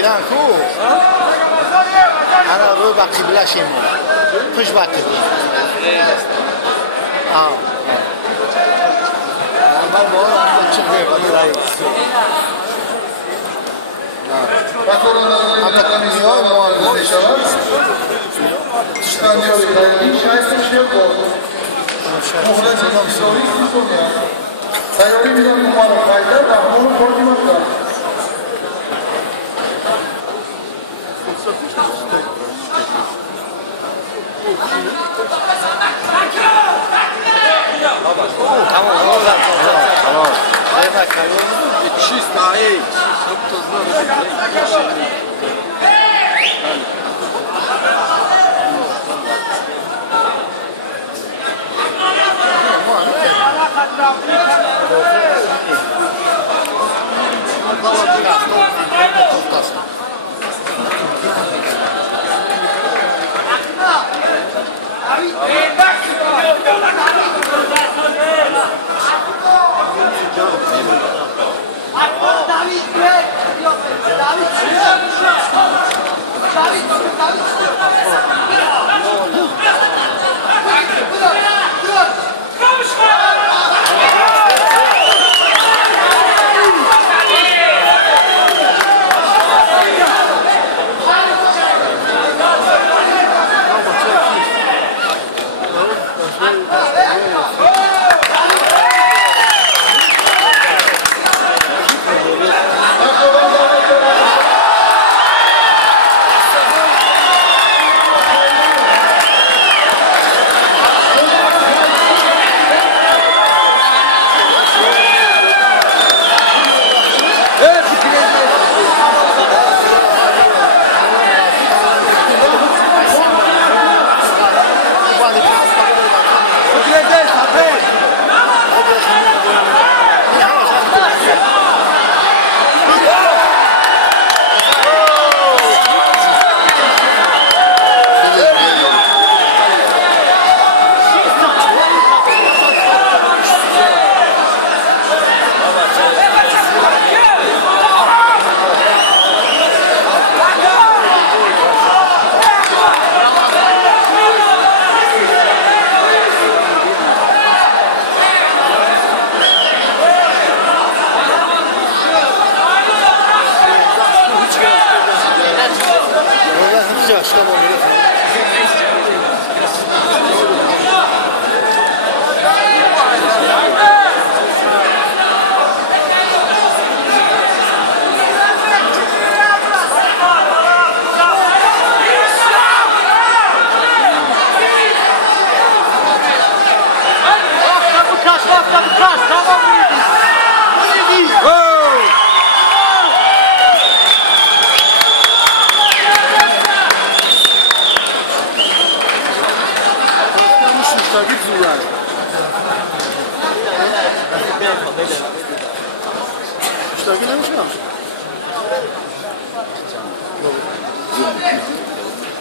giren ku. Ana roba kibla şemu. Kuş batı. Ah. Normal bu anda çıkıyor burayı. Hatta milyon muhabbet inşallah. Çıkan diyor ki şahit bir şey yok oldu. Muhtemelen bir soru hiç sorun ya. Sayılı milyon numara kayda da onu korumak lazım. Tamam, tamam. Hayır bak, yetişiz daha iyi. Çok tozlu.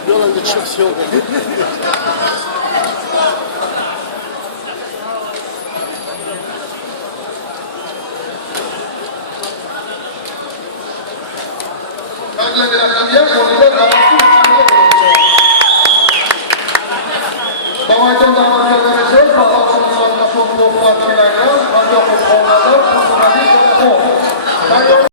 Yolanda çıkış yok. Takla bir akamiye konuda rahatsız. Damacın damarlarımızı kafasının altına son toplar kenarına, ancak bu konularda